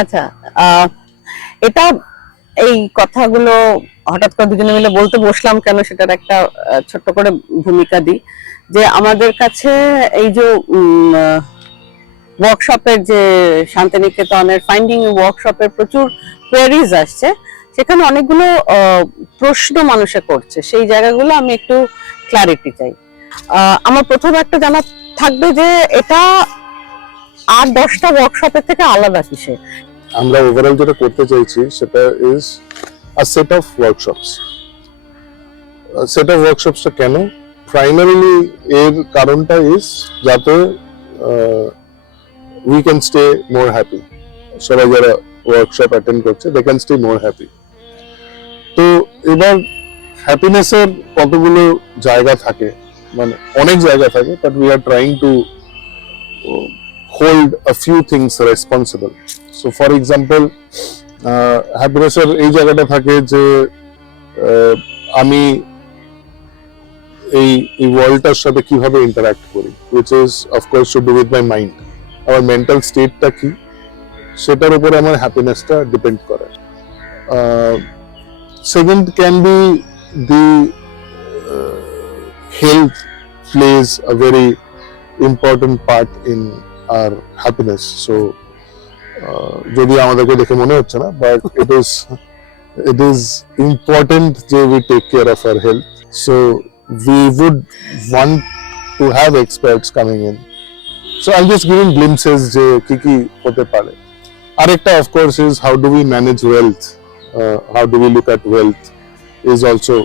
আচ্ছা, এটা এই কথাগুলো হঠাৎ করে দুজনে মিলে বলতে বসলাম কেন সেটার একটা ছোট্ট করে ভূমিকা দিই। যে আমাদের কাছে এই যে ওয়ার্কশপের যে শান্তিনিকেতনের ফাইন্ডিং ওয়ার্কশপের প্রচুর কোয়েরিজ আসছে, সেখানে অনেকগুলো প্রশ্ন মানুষে করছে, সেই জায়গাগুলো আমি একটু ক্লারিটি চাই। আমার প্রথম একটা জানা থাকবে যে এটা আর 10টা ওয়ার্কশপের থেকে আলাদা কিসে? আমরা ওভারঅল যেটা করতে চাইছি সেটা is a set of workshops. Set of ওয়ার্কশপসটা কেন? প্রাইমারিলি এর কারণটা ইজ যাতে we can stay more happy. সবাই যারা ওয়ার্কশপ অ্যাটেন্ড করছে they can stay more happy. তো এবার হ্যাপিনেসের কতগুলো জায়গা থাকে, মানে অনেক জায়গা থাকে, but we are trying to hold a few things responsible. So for example, happiness এর এই জায়গাটা থাকে যে আমি এই ওয়ার্ল্ডটার সাথে কিভাবে ইন্টারঅ্যাক্ট করি, which is of course to do with my mind. আমার মেন্টাল স্টেটটা কি সেটার উপরে আমার হ্যাপিনেসটা ডিপেন্ড করে। Second can be the health plays a very important part in our happiness. So যদি আমাদেরকে দেখে মনে হচ্ছে না, but it is important that we take care of our health. So we would want to have experts coming in. So I'm just giving glimpses যে কি কি হতে পারে। আরেকটা of course is how do we manage wealth, how do we look at wealth is also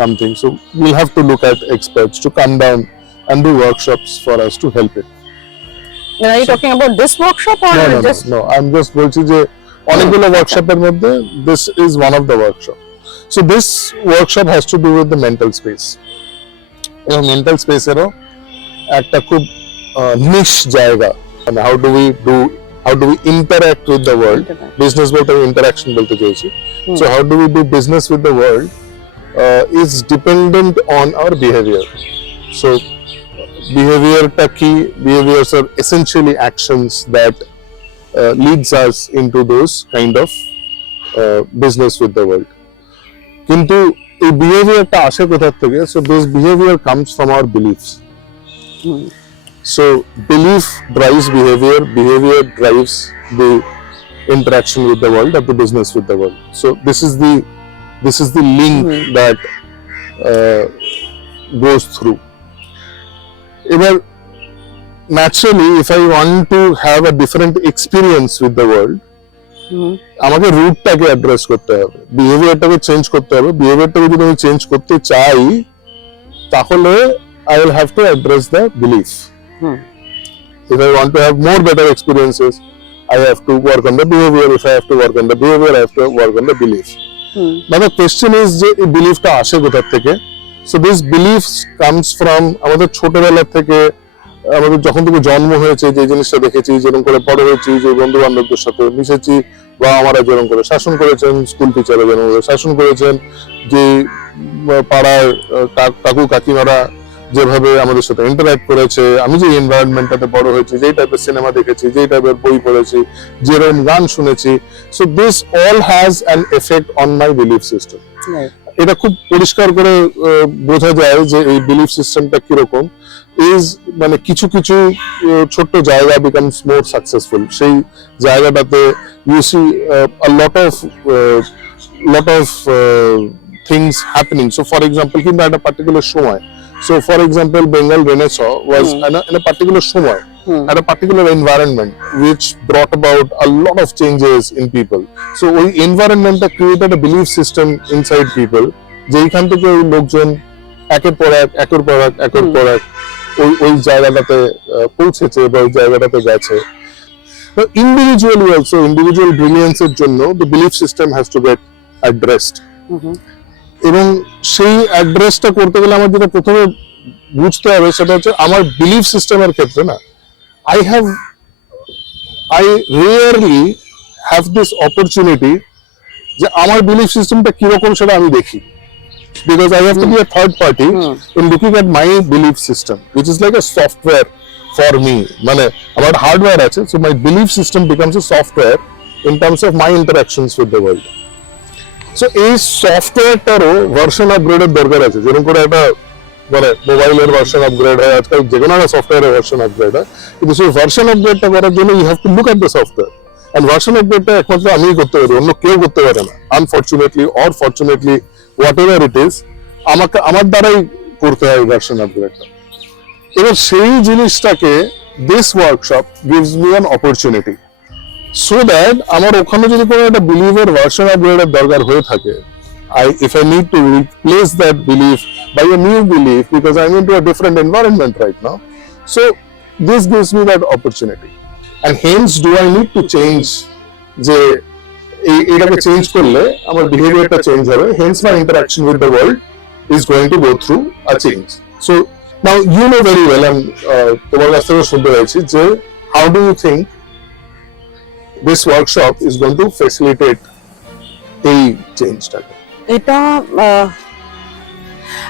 something. So we'll have to look at experts to come down and do workshops for us to help it. Are you talking about this workshop or just? No, I'm just বলছি যে অনেকগুলো ওয়ার্কশপের মধ্যে this is one of the workshop. So this workshop has to do with the mental space. এবং mental space এরও একটা খুব niche জায়গা, মানে how do we interact with the world. Business বলতে interaction বলতে চাইছি. So how do we do business with the world is dependent on our behavior. So behavior-টা কি? Behaviors are essentially actions that leads us into those kind of business with the world. কিন্তু এই behavior-টা আসে কোথা থেকে? So this behavior comes from our beliefs. So belief drives behavior, behavior drives the interaction with the world or the business with the world. So this is the link that goes through. Ever naturally, if I want to have a different experience with the world, আমাকে রুটটাকে address করতে হবে, বিহেভিয়ারটাকে change করতে হবে। বিহেভিয়ারটাকে যদি আমি change করতে চাই তাহলে I will have to address the belief. If I want to have more better experiences, I have to work on the behavior. If I have to work on the behavior, I have to work on the belief. Now the question is যে এই বিলিফটা আসে কোথা থেকে? So this beliefs comes from আমাদের ছোটবেলা থেকে, আমাদের যখন থেকে জন্ম হয়েছে যে জিনিসটা দেখেছি, যেরকম করে বড় হয়েছি, যে বন্ধু বান্ধবদের সাথে মিশেছি, বা আমরা যেরকম করে শাসন করেছেন, স্কুল টিচাররা যেরকম করে শাসন করেছেন, যে পাড়ার কাকু কাকিমারা যেভাবে আমাদের সাথে ইন্টারঅ্যাক্ট করেছে, আমি যে এনভায়রনমেন্টটাতে বড় হয়েছি, যেই টাইপের সিনেমা দেখেছি, যেই টাইপের বই পড়েছি, যেরকম গান শুনেছি, so this all has an effect on my belief system. এটা খুব পরিষ্কার করে বোঝা যায় যে এই বিলিফ সিস্টেমটা কিরকম ইজ, মানে কিছু কিছু ছোট্ট জায়গা বিকামস মোর সাকসেসফুল। সেই জায়গাটাতে you see a lot of things happening. So for example, কিন্তু একটা পার্টিকুলার সময়, so for example Bengal Renaissance was in a particular সময়, at a particular environment which brought about a lot of changes in people. So ওই environment created a belief system inside people, যেখান থেকে ওই লোকজন একের পর এক ওই জায়গাটাতে পৌঁছেছে বা ওই জায়গাটাতে গেছে। Individually also, individual brilliance এর জন্য the belief system has to get addressed. এবং সেই অ্যাড্রেসটা করতে গেলে আমার যেটা প্রথমে বুঝতে হবে সেটা হচ্ছে আমার বিলিফ সিস্টেমের ক্ষেত্রে না, I rarely have this opportunity যে আমার বিলিফ সিস্টেমটা কিরকম সেটা আমি দেখি, because I have to be a third party in looking at my belief system, which is like a software for me. মানে আমার হার্ডওয়্যার আছে, so my belief system becomes a software in terms of my interactions with the world. So এই সফটওয়্যারটারও version আপগ্রেডের দরকার আছে, যেরকম করে একটা মানে মোবাইলের ভার্সন আপগ্রেড হয়, আজকাল যে কোনো একটা সফটওয়্যারের ভার্সন আপগ্রেড হয়, কিন্তু সেই ভার্সন আপগ্রেডটা করার জন্য you have to look at the software, and version আপগ্রেডটা একমাত্র আমিই করতে পারি, অন্য কেউ করতে পারে না, unfortunately or fortunately whatever it is, আমার দ্বারাই করতে হয় ভার্সন আপগ্রেডটা। এবার সেই জিনিসটাকে this workshop gives me an opportunity, so that আমার ওখানে যদি কোনো একটা বিলিভের ভার্সন আপগ্রেডের দরকার হয়ে থাকে, if I need to replace that belief by a new belief because I'm into a different environment right now, so this gives me that opportunity, and hence do I need to change যে এটাকে change করলে আমার বিহেভিয়ারটা change হবে, hence my interaction with the world is going to go through a change. So now you know very well, and তোমার কাছ থেকে শুনতে পাচ্ছি যে how do you think this workshop is going to facilitate এই চেঞ্জটাকে? এটা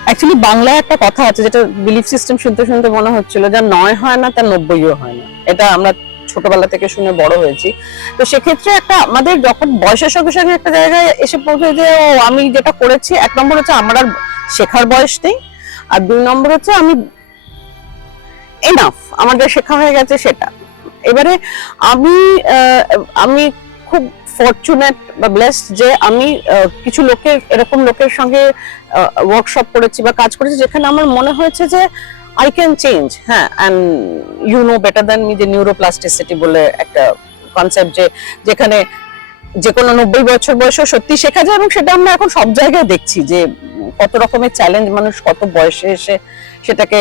actually বাংলায় একটা কথা আছে যেটা বিলিফ সিস্টেম শুনতে শুনতে মনে হচ্ছিল যে 9 হয় না তার 90ও হয় না, এটা আমরা ছোটবেলা থেকে শুনে বড় হয়েছি। তো সেক্ষেত্রে একটা আমাদের যখন বয়সের সঙ্গে সঙ্গে একটা জায়গায় এসে পৌঁছে যে ও আমি যেটা করেছি, 1 নম্বর হচ্ছে আমার আর শেখার বয়স নেই, আর 2 নম্বর হচ্ছে আমি এনাফ, আমার যা শেখা হয়ে গেছে সেটা। এবারে আমি খুব ফরচুনেট বা ব্লেসড যে আমি কিছু এরকম লোকের সঙ্গে ওয়ার্কশপ করেছি বা কাজ করেছি যেখানে আমার মনে হয়েছে যে আই ক্যান চেঞ্জ। হ্যাঁ, and you know better than me যে নিউরোপ্লাস্টিসিটি বলে একটা কনসেপ্ট, যেখানে যে কোনো 90 বছর বয়সে সত্যি শেখা যায়, এবং সেটা আমরা এখন সব জায়গায় দেখছি যে কত রকমের চ্যালেঞ্জ মানুষ কত বয়সে এসে সেটাকে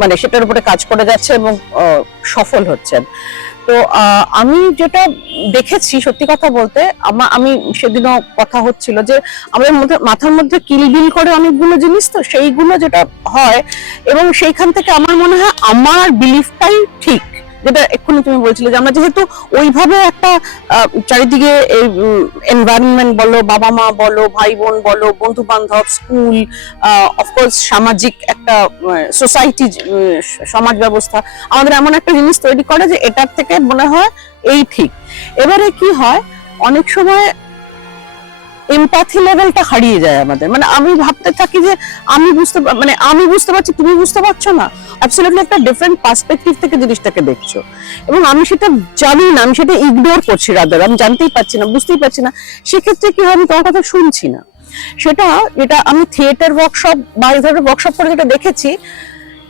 মানে সেটার উপরে কাজ করে যাচ্ছে এবং সফল হচ্ছেন। তো আমি যেটা দেখেছি সত্যি কথা বলতে, আমি সেদিনও কথা হচ্ছিল যে আমাদের মাথার মধ্যে কিলবিল করে অনেকগুলো জিনিস, তো সেইগুলো যেটা হয় এবং সেইখান থেকে আমার মনে হয় আমার বিলিফটাই ঠিক, যেটা এক্ষুনি তুমি বলছিলে যে আমরা যেহেতু ওইভাবে একটা চারিদিকে এনভায়রনমেন্ট বলো, বাবা মা বলো, ভাই বোন বলো, বন্ধু বান্ধব, স্কুল, অফকোর্স সামাজিক একটা সোসাইটি, সমাজ ব্যবস্থা আমাদের এমন একটা জিনিস তৈরি করে যে এটার থেকে মনে হয় এই ঠিক। এবারে কি হয়, অনেক সময় এমপ্যাথি লেভেলটা হারিয়ে যায় আমাদের, মানে আমি ভাবতে থাকি যে আমি বুঝতে পারছি, তুমি বুঝতে পারছো না, অ্যাবসলিউটলি একটা ডিফারেন্ট পার্সপেক্টিভ থেকে জিনিসটাকে দেখছো, এবং আমি সেটা জানি না, আমি সেটা ইগনোর করছি, রাদার আমি জানতেই পারছি না, বুঝতেই পারছি না। সেক্ষেত্রে কি হয়, আমি তোমার কথা শুনছি না। যেটা আমি থিয়েটার ওয়ার্কশপ বা এই ধরনের ওয়ার্কশপ করে যেটা দেখেছি,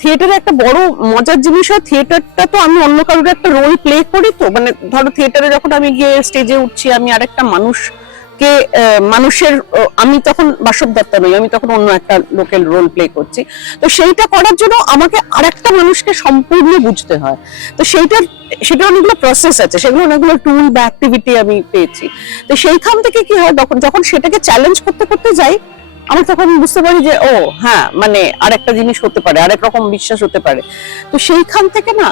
থিয়েটারে একটা বড় মজার জিনিস হয়, থিয়েটারটা তো আমি অন্য কারোর একটা রোল প্লে করি, তো মানে ধরো থিয়েটারে যখন আমি গিয়ে স্টেজে উঠছি, আমি আরেকটা মানুষের আমি তখন বাসবদত্তা নই, আমি তখন অন্য একটা লোকের রোল প্লে করছি, তো সেইটা করার জন্য আমাকে আরেকটা মানুষকে সম্পূর্ণ বুঝতে হয়। তো সেটা অনেকগুলো প্রসেস আছে, সেগুলো অনেকগুলো টুল বা অ্যাক্টিভিটি আমি পেয়েছি। তো সেইখান থেকে কি হয়, যখন সেটাকে চ্যালেঞ্জ করতে করতে যাই, আমি তখন বুঝতে পারি যে ও হ্যাঁ, মানে আরেকটা জিনিস হতে পারে, আরেক রকম বিশ্বাস হতে পারে। তো সেইখান থেকে না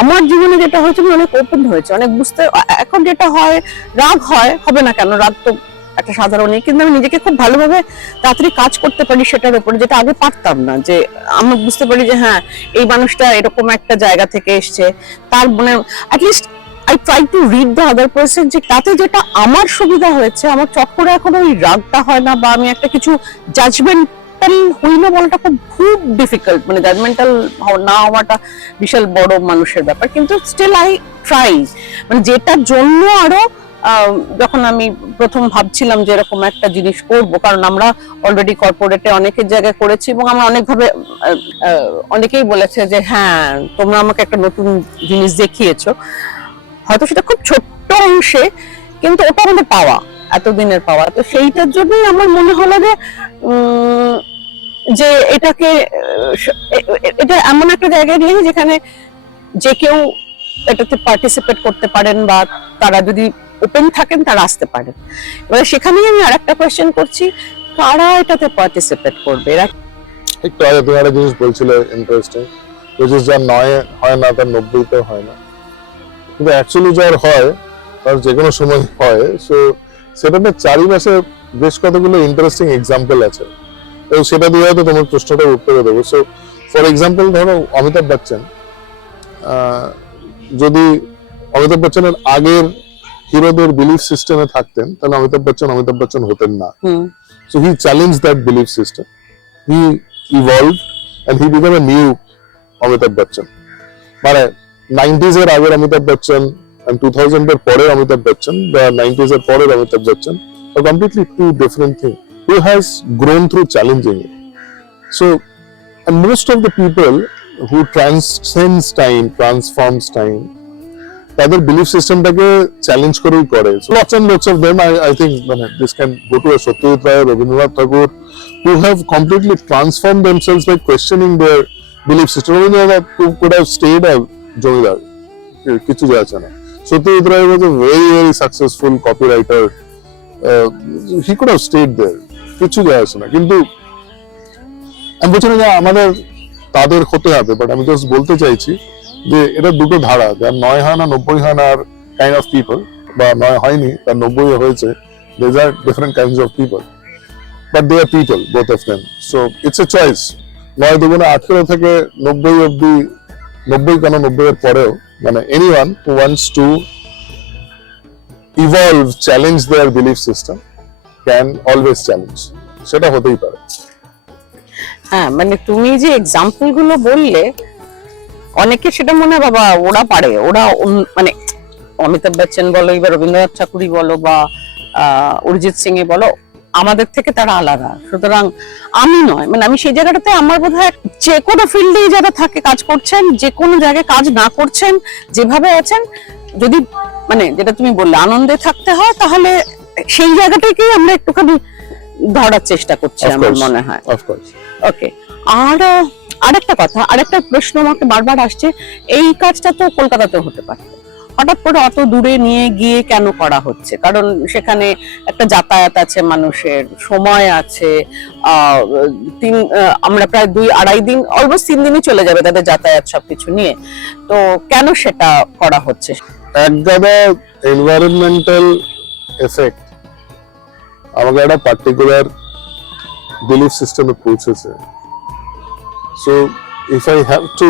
আমার জীবনে যেটা হয়েছে, আমি অনেক ওপেন হয়েছে, অনেক বুঝতে। এখন যেটা হয়, রাগ হবে না কেন, রাগ তো একটা সাধারণই, কিন্তু আমি নিজেকে খুব ভালোভাবে তাড়াতাড়ি কাজ করতে পারি সেটার উপরে, যেটা আগে পারতাম না। যে আমি বুঝতে পারি যে হ্যাঁ, এই মানুষটা এরকম একটা জায়গা থেকে এসছে, তার মানে at least I try to read the other person, যে তাতে যেটা আমার সুবিধা হয়েছে, আমার চট করে এখন ওই রাগটা হয় না, বা আমি একটা কিছু জাজমেন্টাল হই না বলাটা খুব ডিফিকাল্ট, মানে জাজমেন্টাল না হওয়াটা বিশাল বড় মানুষের ব্যাপার, কিন্তু স্টিল আই ট্রাই, মানে যেটার জন্য আরো যখন আমি প্রথম ভাবছিলাম যে এরকম একটা জিনিস করব, কারণ আমরা অলরেডি কর্পোরেটে অনেকের জায়গায় করেছি, এবং আমরা অনেকভাবে অনেকেই বলেছে যে হ্যাঁ, তোমরা আমাকে একটা নতুন জিনিস দেখিয়েছো, হয়তো সেটা খুব ছোট্ট অংশে, কিন্তু ওটা আমাদের পাওয়া, এতদিনের পাওয়া। তো সেইটার জন্যই আমার মনে হলো যে এটা এমন একটা জায়গায় নিয়ে যেখানে যে কেউ এটাতে পার্টিসিপেট করতে পারেন, বা তারা যদি ওপেন থাকেন তারা আসতে পারেন। এবার সেখানেই আমি আরেকটা কোয়েশ্চেন করছি, কারা এটাতে পার্টিসিপেট করবে? এরা একটু আগে তুমি একটা জিনিস বলছিলে ইন্টারেস্টিং, যার 9 হয় না তার 90 হয় না, কিন্তু অ্যাকচুয়ালি যার হয় তার যে কোনো সময় হয়। সো সেটাতে চারিপাশে বেশ কতগুলো ইন্টারেস্টিং এক্সাম্পল আছে, এবং সেটা দিয়ে হয়তো তোমার প্রশ্নটা উত্তরে দেবো। সো ফর এক্সাম্পল ধরো অমিতাভ বচ্চন যদি অমিতাভ বচ্চনের আগের হিরোদের বিলিফ সিস্টেমে থাকতেন, তাহলে অমিতাভ বচ্চন হতেন না। So he challenged that belief system. He evolved and he became a new Amitabh Bachchan. মানে 90s এর আগের অমিতাভ বচ্চন and 2000 এর পরের অমিতাভ বচ্চন বা 90s এর পরের Amitabh Bachchan are completely two different things. Who has grown through challenging it. So, and most of the people who transcends time, transforms time, তাদের belief সিস্টেমটাকে চ্যালেঞ্জ করেই করে। Lots and lots of them, I think, this can go to a Satyajit Ray, Rabindranath Tagore, who have completely transformed themselves by questioning their belief system. Rabindranath could have stayed a জমিদার, কিছু যায় না। Satyajit Ray was a very, very successful copywriter. He could have stayed there. কিছু যায় না, কিন্তু আমি বলছি না যে আমাদের তাদের হতে হবে, বাট আমি জাস্ট বলতে চাইছি যে এটা দুটো ধারা, যার 9 হয় না 90 হয় না আর কাইন্ড অফ পিপল, বা 9 হয়নি তার 90 হয়েছে, these are different kinds of people, but they are people, both of them. So it's a choice. 9 দুগুণে 18 থেকে 90 অব্দি, 90 কেন 90 এর পরেও, anyone who wants to evolve, challenge their belief system can always challenge. সেটা হতেই পারে। হ্যাঁ, তুমি যে এক্সাম্পল গুলো বললে, অনেকে সেটা মনে হয় বাবা ওরা পারে, ওরা অমিতাভ বচ্চন বলো, এবার রবীন্দ্রনাথ ঠাকুরই বলো বা অরিজিৎ সিং এ বলো, আমাদের থেকে তারা আলাদা, সুতরাং আমি নয়। আমি সেই জায়গাটাতে আমার বোধহয় যে কোনো ফিল্ডে যারা থাকে, কাজ করছেন, যে কোনো জায়গায় কাজ না করছেন, যেভাবে আছেন, যদি যেটা তুমি বললে আনন্দে থাকতে হয়, তাহলে সেই জায়গাটাকেই আমরা একটুখানি ধরার চেষ্টা করছি আমার মনে হয়। ওকে, আর আরেকটা কথা, আরেকটা প্রশ্ন আমাকে বারবার আসছে, এই কাজটা তো কলকাতাতে হতে পারত, হঠাৎ করে অত দূরে নিয়ে গিয়ে কেন করা হচ্ছে? কারণ সেখানে একটা যাতায়াত আছে, মানুষের সময় আছে, আমরা প্রায় 2-2.5 দিন, অলমোস্ট 3 দিনই চলে যাবে তাদের যাতায়াত সবকিছু নিয়ে, তো কেন সেটা করা হচ্ছে? একগাদা এনভায়রনমেন্টাল এফেক্ট আমাকে একটা পার্টিকুলার বিলিফ সিস্টেমে পৌঁছেছে। So if I have to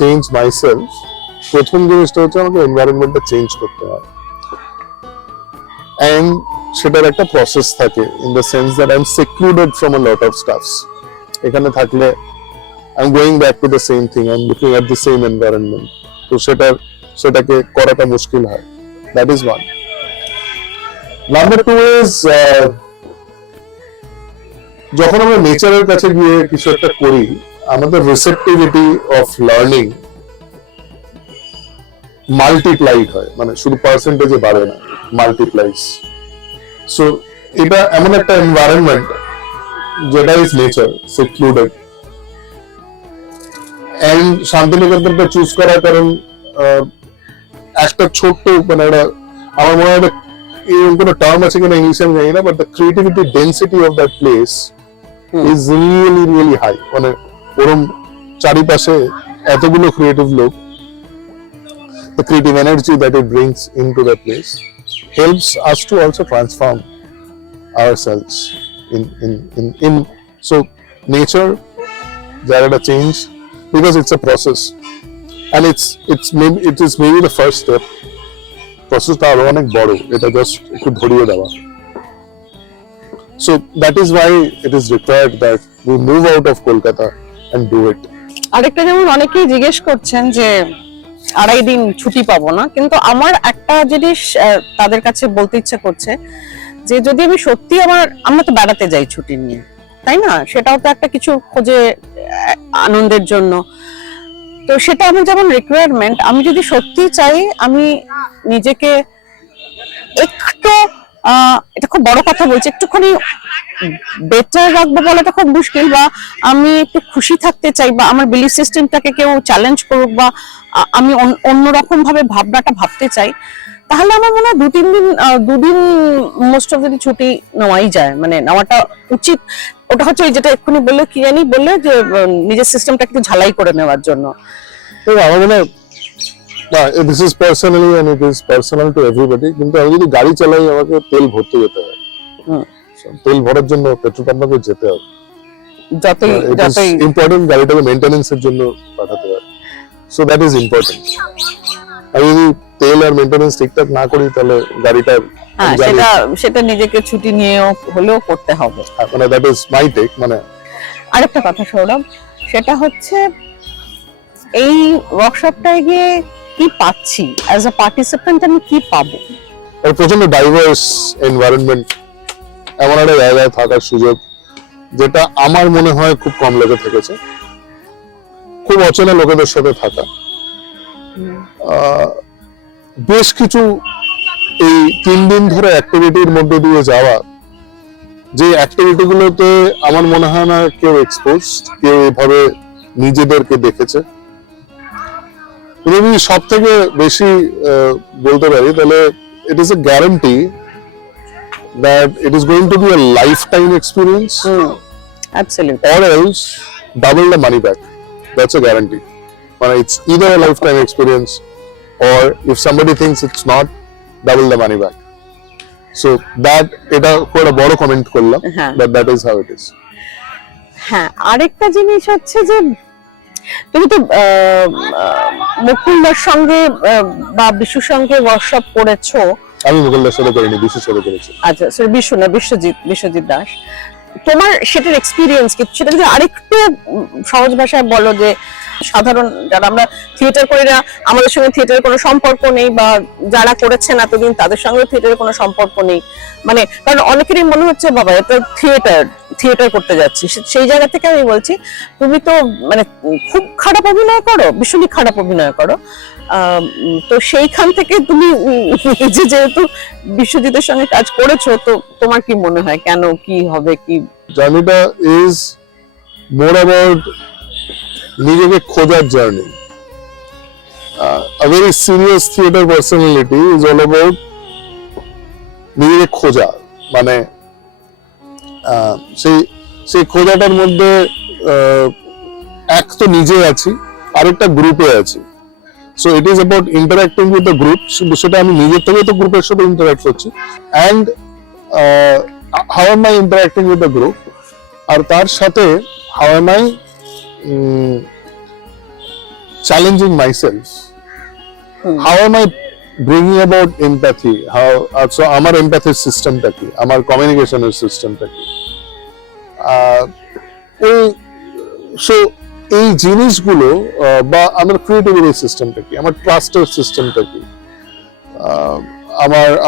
change myself, প্রথম জিনিসটা হচ্ছে আমাকে এনভায়রনমেন্টটা চেঞ্জ করতে হয়, এন্ড সেটার একটা প্রসেস থাকে, in the sense that I am secluded from a lot of stuffs. এখানে থাকলে I am going back to the same thing, I am looking at the same environment, তো সেটাকে করাটা মুশকিল হয়। That is one. Number 2 is যখন আমরা নেচারের কাছে গিয়ে কিছু একটা করি, আমাদের রিসেপটিভিটি অফ লার্নিং মাল্টিপ্লাইড হয়, শুধু পার্সেন্টেজে বাড়ে না, মাল্টিপ্লাইজ। সো এটা এমন একটা এনভায়রনমেন্ট যেটা is nature, secluded, and শান্তিনিকেতনটা choose করার কারণ একটা ছোট্ট আমার মনে হয় এরকম কোনো টার্ম আছে কিনা ইংলিশে আমি জানি না, but the creativity density of that place is really really high. ওরম চারিপাশে এতগুলো ক্রিয়েটিভ লোক, the creative energy that it brings into that place helps us to also transform ourselves in so nature, there is a change because it's a process, and it is maybe the first step. Process ta aro onek bodo, eta just ekটু ধরিয়ে দেওয়া। So that is why it is required that we move out of Kolkata and do it. আরেকটা, যেমন অনেকেই জিজ্ঞেস করছেন যে 2.5 দিন ছুটি পাবো না, কিন্তু আমার একটা জিনিস তাদের কাছে বলতে ইচ্ছা করছে যে যদি আমি সত্যি আমরা তো বেড়াতে যাই ছুটি নিয়ে, তাই না? সেটাও তো একটা কিছু খোঁজে আনন্দের জন্য, তো সেটা আমি যেমন রিকোয়ারমেন্ট, আমি যদি সত্যি চাই আমি নিজেকে একটু, এটা খুব বড় কথা বলছি, একটুখানি বেটার রাখবো বলাটা খুব মুশকিল, বা আমি একটু খুশি থাকতে চাই, বা আমার বিলিফ সিস্টেমটাকে কেউ চ্যালেঞ্জ করুক, বা আমি অন্যরকম ভাবে ভাবনাটা ভাবতে চাই, তাহলে আমার মনে হয় 2 দিন মোস্ট অফ যদি ছুটি নেওয়াই যায়, নেওয়াটা উচিত। ওটা হচ্ছে ওই যেটা এক্ষুনি বললে, কি জানি বললে, যে নিজের সিস্টেমটা একটু ঝালাই করে নেওয়ার জন্য। তো আমার মনে হয় this is personally and it is personal to everybody, কিন্তু আমি যদি গাড়ি চালাই আমাকে তেল ভরতে যেতে হয়, তেল ভরার জন্য পেট্রোল পাম্পে যেতে হবে, যতই ইম্পর্টেন্ট গাড়িটাকে মেইনটেনেন্স এর জন্য পাঠাতে হয়। So that is important. আমি যদি তেল আর মেইনটেনেন্স ঠিকঠাক না করি তাহলে গাড়িটার হ্যাঁ, জানি- সেটা সেটা নিজেকে ছুটি নিয়েও হলেও করতে হবে। মানে দ্যাট ইজ মাই টেক। মানে আরেকটা কথা সৌরভ, সেটা হচ্ছে এই ওয়ার্কশপটায় গিয়ে কি পাচ্ছি, অ্যাজ আ পার্টিসিপেন্ট আমি কি পাবো? আর প্রচন্ড ডাইভার্স এনভায়রনমেন্ট, এমন একটা জায়গায় থাকার সুযোগ যেটা আমার মনে হয় খুব কম লোকে থেকেছে। খুব অচেনা লোকেদের সাথে থাকা, বেশ কিছু এই 3 দিন ধরে অ্যাক্টিভিটির মধ্যে দিয়ে যাওয়া, যে অ্যাক্টিভিটি গুলোতে আমার মনে হয় না কেউ এক্সপোজ, কেউ এভাবে নিজেদেরকে দেখেছে। যদি সব থেকে বেশি বলতে পারি তাহলে it is a guarantee that it is going to be a lifetime experience absolutely. or else double the money back. That's a guarantee. It's either a lifetime experience or if somebody thinks it's not, double the money back. So that এটা খুব একটা বড় comment করলাম, হ্যাঁ। but that is how it is. হ্যাঁ, আরেকটা জিনিস হচ্ছে যে তুমি তো মুকুলদার সঙ্গে বা বিশুর সঙ্গে ওয়ার্কশপ করেছো। আমি মুকুলদার সাথে করিনি, বিশেষ সাথে করেছি। আচ্ছা, সেটা বিশু না, বিশ্বজিৎ দাস। তোমার সেটার এক্সপিরিয়েন্স কি, সেটা যদি আরেকটু সহজ ভাষায় বলো, যে সাধারণ যারা আমরা থিয়েটার করি না, আমাদের সঙ্গে থিয়েটারের কোনো সম্পর্ক নেই, বা যারা করেছেন এতদিন তাদের সঙ্গে থিয়েটারের কোনো সম্পর্ক নেই, মানে কারণ অনেকেরই মনে হচ্ছে বাবা এটা থিয়েটার করতে যাচ্ছি, সেই জায়গা থেকে আমি বলছি তুমি তো মানে খুব খারাপ অভিনয় করো, ভীষণই খারাপ অভিনয় করো। তো সেইখান থেকে তুমি নিজে যেহেতু বিশ্বজিতের সঙ্গে কাজ করেছো, তো তোমার কি মনে হয় কেন, কি হবে, কি জার্নিটা ইজ মোর অ্যাবাউট নিজেকে খোঁজার journey. A very serious theater personality is all about নিজেকে খোঁজা। মানে সেই খোঁজাটার মধ্যে এক তো নিজে আছি, আরেকটা গ্রুপে আছি। So it is about interacting with the group. সেটা আমি নিজের থেকে তো গ্রুপের সাথে ইন্টারঅ্যাক্ট করছি, and how am I interacting with the group, আর তার সাথে how am I challenging myself, how am I bringing about empathy, so আমার empathy সিস্টেমটা কি, আমার কমিউনিকেশনের সিস্টেমটা কি, so এই জিনিসগুলো, বা আমার ক্রিয়েটিভিটি সিস্টেমটা কি, আমার ট্রাস্টের সিস্টেমটা কি,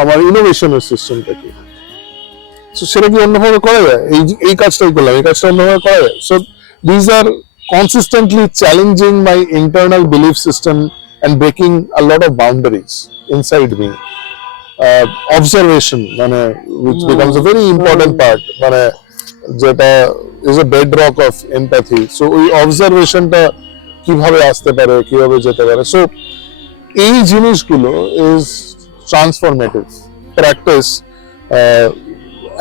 আমার ইনোভেশনের সিস্টেমটা কি, সো সেটা কি অন্যভাবে করা যায়? এই কাজটাই করলাম, এই কাজটা অন্যভাবে করা যায়। So these are consistently challenging my internal belief system and breaking a lot of boundaries inside me. Observation, which becomes a very important part, যেটা is a bedrock of empathy. So ওই অবজারভেশনটা কিভাবে আসতে পারে, কিভাবে যেতে পারে, সো এই জিনিসগুলো is transformative practice,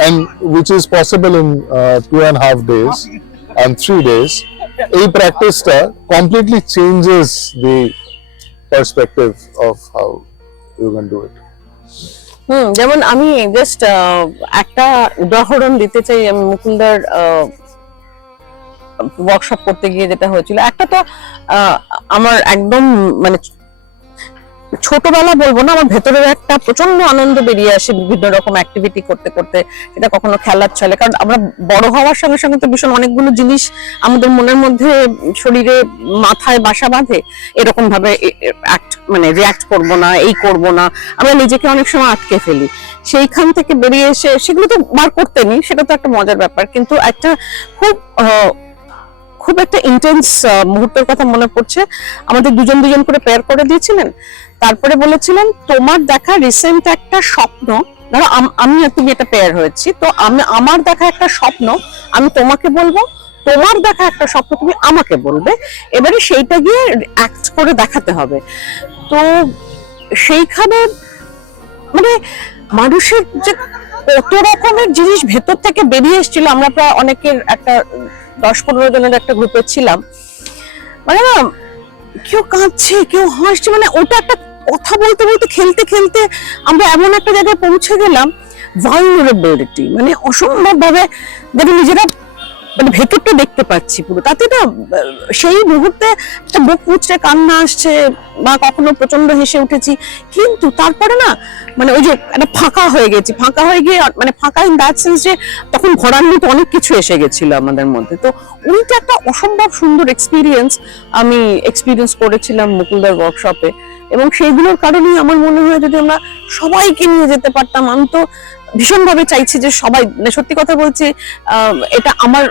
and which is possible in 2.5 days and 3 days. এই প্র্যাকটিসটা completely changes the perspective of how you can do it. যেমন আমি জাস্ট একটা উদাহরণ দিতে চাই। আমি মুকুলদার ওয়ার্কশপ করতে গিয়ে যেটা হয়েছিল, একটা তো আমার একদম মানে ছোটবেলা বলবো না, আমার ভেতরের একটা প্রচন্ড আনন্দ বেরিয়ে আসে বিভিন্ন রকম অ্যাক্টিভিটি করতে করতে, সেটা কখনো খেলার ছলে, কারণ আমরা বড় হওয়ার সঙ্গে সঙ্গে তো ভীষণ অনেকগুলো জিনিস আমাদের মনের মধ্যে, শরীরে, মাথায় বাসা বাঁধে, এরকম ভাবে রিয়াক্ট করব না, এই করব না, আমরা নিজেকে অনেক সময় আটকে ফেলি। সেইখান থেকে বেরিয়ে এসে সেগুলো তো বার করতে নেই, সেটা তো একটা মজার ব্যাপার, কিন্তু একটা খুব একটা ইন্টেন্স মুহূর্তের কথা মনে পড়ছে। আমাদের দুজন করে পেয়ার করে দিয়েছিলেন, তারপরে বলেছিলেন তোমার দেখা রিসেন্ট একটা স্বপ্ন, ধরো আমি আর তুমি একটা পেয়ার হয়েছি, তো আমার দেখা একটা স্বপ্ন আমি তোমাকে বলবো, তোমার দেখা একটা স্বপ্ন তুমি আমাকে বলবে, এবারে সেইটা গিয়ে অ্যাক্ট করে দেখাতে হবে। তো সেইখানে মানে মানুষের যে কত রকমের জিনিস ভেতর থেকে বেরিয়ে এসেছিল। আমরা প্রায় অনেকের একটা 10-15 জনের একটা গ্রুপে ছিলাম, মানে না কেউ কাঁদছে, কেউ হাসছে, মানে ওটা একটা কথা বলতে বলতে, খেলতে খেলতে আমরা এমন একটা জায়গায় পৌঁছে গেলাম, ভালনারেবিলিটি, মানে অসম্ভব ভাবে যেটা নিজেরা মানে ভেতরটা দেখতে পাচ্ছি পুরো, তাতে না সেই মুহূর্তে একটা বুক মুচড়ে কান্না আসছে বা কখনো প্রচন্ড হেসে উঠেছি, কিন্তু তারপরে না মানে ওই যে একটা ফাঁকা হয়ে গেছি, ফাঁকা হয়ে গিয়ে মানে ফাঁকা ইন দ্যাট সেন্স যে তখন ভরার মতো অনেক কিছু এসে গেছিল আমাদের মধ্যে। তো ওইটা একটা অসম্ভব সুন্দর এক্সপিরিয়েন্স আমি এক্সপিরিয়েন্স করেছিলাম মুকুলদার ওয়ার্কশপে, এবং সেইগুলোর কারণেই আমার মনে হয় যদি আমরা সবাইকে নিয়ে যেতে পারতাম। আমি তো ভীষণভাবে চাইছি যে সবাই, মানে সত্যি কথা বলছি, এটা আমার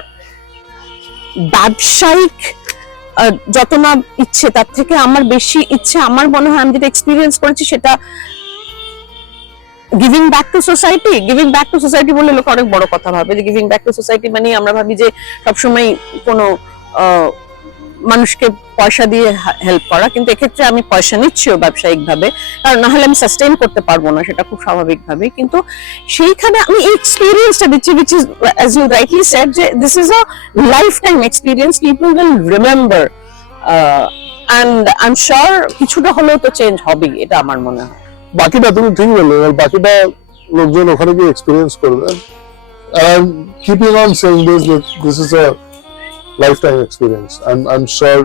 ব্যবসায়িক যত না ইচ্ছে তার থেকে আমার বেশি ইচ্ছে, আমার মনে হয় আমি যেটা এক্সপিরিয়েন্স করেছি সেটা giving back to society. Giving back to society বললে লোক অনেক বড় কথা ভাবে, যে গিভিং ব্যাক টু সোসাইটি মানে আমরা ভাবি যে সবসময় কোনো মানুষকে পয়সা দিয়ে হেল্প করা, কিন্তু এক্ষেত্রে আমি পয়সা নিচ্ছিও ব্যবসায়িক ভাবে, কারণ না হলে আমি সাস্টেইন করতে পারবো না, সেটা খুব স্বাভাবিক ভাবে। কিন্তু সেইখানে আমি এই এক্সপিরিয়েন্সটা দিচ্ছি, which is as you rightly said যে this is a lifetime experience, people will remember, and I'm sure কিছুটা হলেও তো চেঞ্জ হবেই, এটা আমার মনে হয়। বাকিটা তুমি ঠিক বললে, এবার বাকিটা লোকজন ওখানে গিয়ে এক্সপিরিয়েন্স করবে। And keeping on saying this is a lifetime experience. I'm sure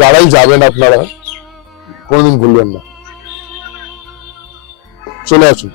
যারাই যাবেন আপনারা কোনোদিন ভুলবেন না। চলে আসুন।